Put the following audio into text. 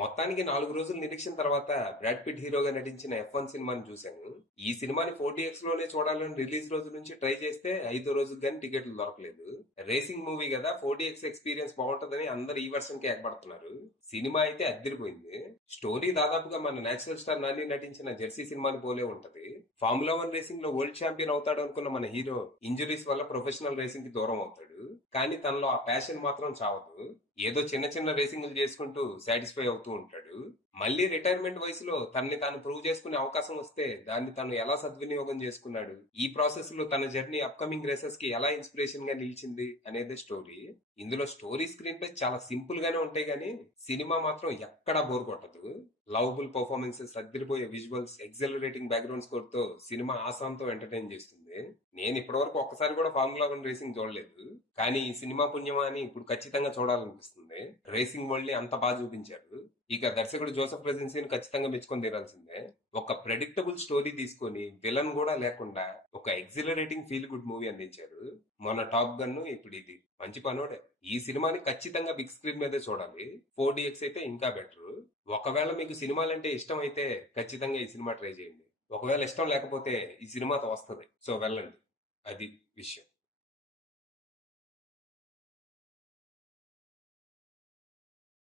మొత్తానికి 4 రోజుల నిరీక్షణ తర్వాత బ్రాడ్ పిట్ హీరోగా నటించిన F1 సినిమాని చూశాను. ఈ సినిమాని 4DX లోనే చూడాలని రిలీజ్ రోజు నుంచి ట్రై చేస్తే 5వ రోజుకి గానీ టికెట్లు దొరకలేదు. రేసింగ్ మూవీ కదా 4DX ఎక్స్పీరియన్స్ బాగుంటదని అందరు ఈ వర్షన్ కి ఎగబడుతున్నారు. సినిమా అయితే అద్దరిపోయింది. స్టోరీ దాదాపుగా మన నేచురల్ స్టార్ నాని నటించిన జెర్సీ సినిమాని పోలే ఉంటది. ఫార్ములా 1 రేసింగ్ లో వరల్డ్ ఛాంపియన్ అవుతాడు అనుకున్న మన హీరో ఇంజురీస్ వల్ల ప్రొఫెషనల్ రేసింగ్ కి దూరం అవుతాడు. కానీ తనలో ఆ ప్యాషన్ మాత్రం చావదు. ఏదో చిన్న చిన్న రేసింగ్లు చేసుకుంటూ సాటిస్ఫై అవుతూ ఉంటాడు. మళ్ళీ రిటైర్మెంట్ వయసులో తనని తాను ప్రూవ్ చేసుకునే అవకాశం వస్తే దాన్ని తను ఎలా సద్వినియోగం చేసుకున్నాడు, ఈ ప్రాసెస్ లో తన జర్నీ అప్కమింగ్ రేసెస్ కి ఎలా ఇన్స్పిరేషన్ గా నిలిచింది అనేదే స్టోరీ. ఇందులో స్టోరీ స్క్రీన్ ప్లే చాలా సింపుల్ గానే ఉంటాయి గానీ సినిమా మాత్రం ఎక్కడా బోర్ కొట్టదు. లవబుల్ పర్ఫార్మెన్సెస్, అద్దరిపోయే విజువల్స్, ఎగ్జలరేటింగ్ బ్యాక్గ్రౌండ్ స్కోర్ తో సినిమా ఆసాంతో ఎంటర్టైన్ చేస్తుంది. నేను ఇప్పటివరకు ఒక్కసారి కూడా ఫార్ములా 1 రేసింగ్ చూడలేదు, కానీ ఈ సినిమా పుణ్యమా అని ఇప్పుడు ఖచ్చితంగా చూడాలనిపిస్తుంది. రేసింగ్ వరల్డ్ ని అంత బాగా చూపించారు. ఇక దర్శకుడు జోసెఫ్ ప్రెజెన్సీని ఖచ్చితంగా మెచ్చుకొని తీరాల్సిందే. ఒక ప్రెడిక్టబుల్ స్టోరీ తీసుకొని విలన్ కూడా లేకుండా ఒక ఎగ్జిలరేటింగ్ ఫీల్ గుడ్ మూవీ అందించారు. మన టాప్ గన్, ఇప్పుడు ఇది మంచి పనోడే. ఈ సినిమాని ఖచ్చితంగా బిగ్ స్క్రీన్ మీదే చూడాలి. 4DX అయితే ఇంకా బెటర్. ఒకవేళ మీకు సినిమాలంటే ఇష్టం అయితే ఖచ్చితంగా ఈ సినిమా ట్రై చేయండి. ఒకవేళ ఇష్టం లేకపోతే ఈ సినిమాతో వస్తుంది, సో వెళ్ళండి. అది విషయం.